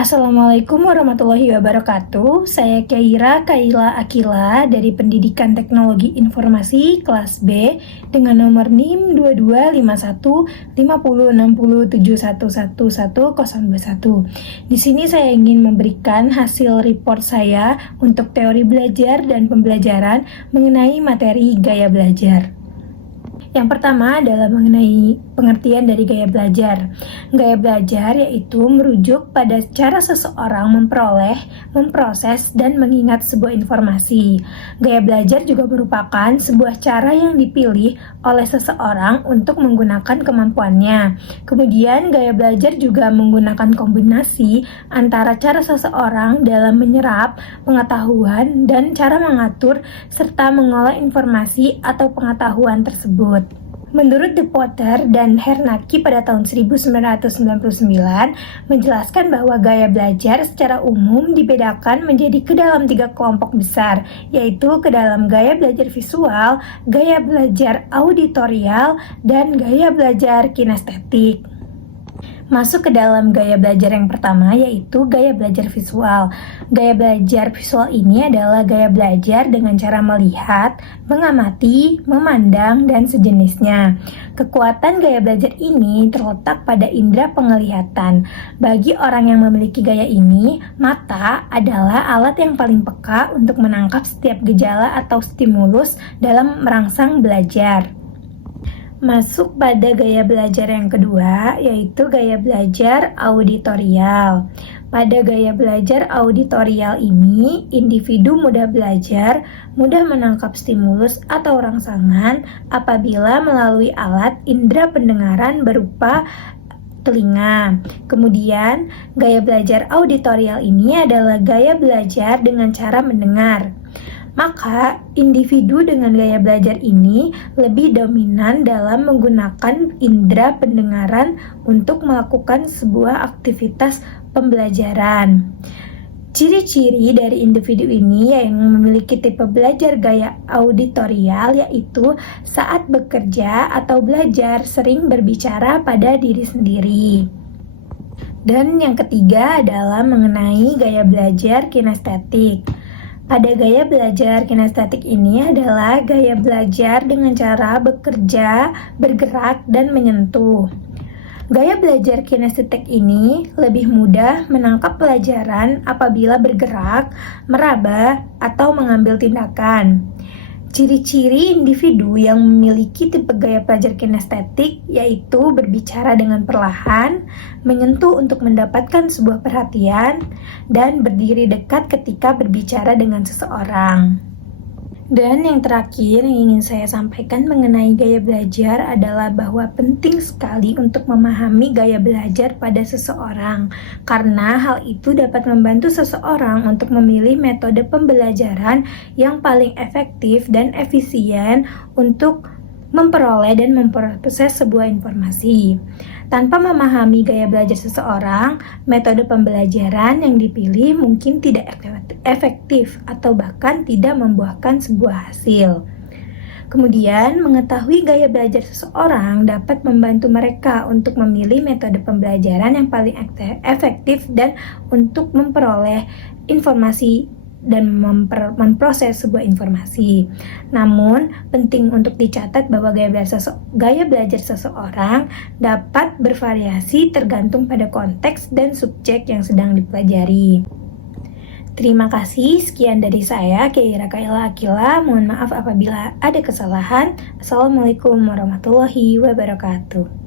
Assalamualaikum warahmatullahi wabarakatuh. Saya Kaila Akila dari Pendidikan Teknologi Informasi kelas B dengan nomor NIM 2251506071111021. Di sini saya ingin memberikan hasil report saya untuk teori belajar dan pembelajaran mengenai materi gaya belajar. Yang pertama adalah mengenai pengertian dari gaya belajar. Gaya belajar yaitu merujuk pada cara seseorang memperoleh, memproses, dan mengingat sebuah informasi. Gaya belajar juga merupakan sebuah cara yang dipilih oleh seseorang untuk menggunakan kemampuannya. Kemudian, gaya belajar juga menggunakan kombinasi antara cara seseorang dalam menyerap pengetahuan dan cara mengatur serta mengolah informasi atau pengetahuan tersebut. Menurut De Potter dan Hernacki pada tahun 1999 menjelaskan bahwa gaya belajar secara umum dibedakan menjadi ke dalam 3 kelompok besar, yaitu ke dalam gaya belajar visual, gaya belajar auditorial, dan gaya belajar kinestetik. Masuk ke dalam gaya belajar yang pertama, yaitu gaya belajar visual. Gaya belajar visual ini adalah gaya belajar dengan cara melihat, mengamati, memandang, dan sejenisnya. Kekuatan gaya belajar ini terletak pada indera penglihatan. Bagi orang yang memiliki gaya ini, mata adalah alat yang paling peka untuk menangkap setiap gejala atau stimulus dalam merangsang belajar. Masuk pada gaya belajar yang kedua, yaitu gaya belajar auditorial. Pada gaya belajar auditorial ini, individu mudah belajar, mudah menangkap stimulus atau rangsangan apabila melalui alat indera pendengaran berupa telinga. Kemudian, gaya belajar auditorial ini adalah gaya belajar dengan cara mendengar. Maka, individu dengan gaya belajar ini lebih dominan dalam menggunakan indera pendengaran untuk melakukan sebuah aktivitas pembelajaran. Ciri-ciri dari individu ini yang memiliki tipe belajar gaya auditorial yaitu saat bekerja atau belajar sering berbicara pada diri sendiri. Dan yang ketiga adalah mengenai gaya belajar kinestetik. Pada gaya belajar kinestetik ini adalah gaya belajar dengan cara bekerja, bergerak, dan menyentuh. Gaya belajar kinestetik ini lebih mudah menangkap pelajaran apabila bergerak, meraba, atau mengambil tindakan. Ciri-ciri individu yang memiliki tipe gaya belajar kinestetik yaitu berbicara dengan perlahan, menyentuh untuk mendapatkan sebuah perhatian, dan berdiri dekat ketika berbicara dengan seseorang. Dan yang terakhir yang ingin saya sampaikan mengenai gaya belajar adalah bahwa penting sekali untuk memahami gaya belajar pada seseorang, karena hal itu dapat membantu seseorang untuk memilih metode pembelajaran yang paling efektif dan efisien untuk memperoleh dan memproses sebuah informasi. Tanpa memahami gaya belajar seseorang, metode pembelajaran yang dipilih mungkin tidak efektif atau bahkan tidak membuahkan sebuah hasil. Kemudian, mengetahui gaya belajar seseorang dapat membantu mereka untuk memilih metode pembelajaran yang paling efektif dan untuk memperoleh informasi dan memproses sebuah informasi. Namun, penting untuk dicatat bahwa gaya belajar seseorang dapat bervariasi tergantung pada konteks dan subjek yang sedang dipelajari. Terima kasih, sekian dari saya, Kaila Akila. Mohon maaf apabila ada kesalahan. Assalamualaikum warahmatullahi wabarakatuh.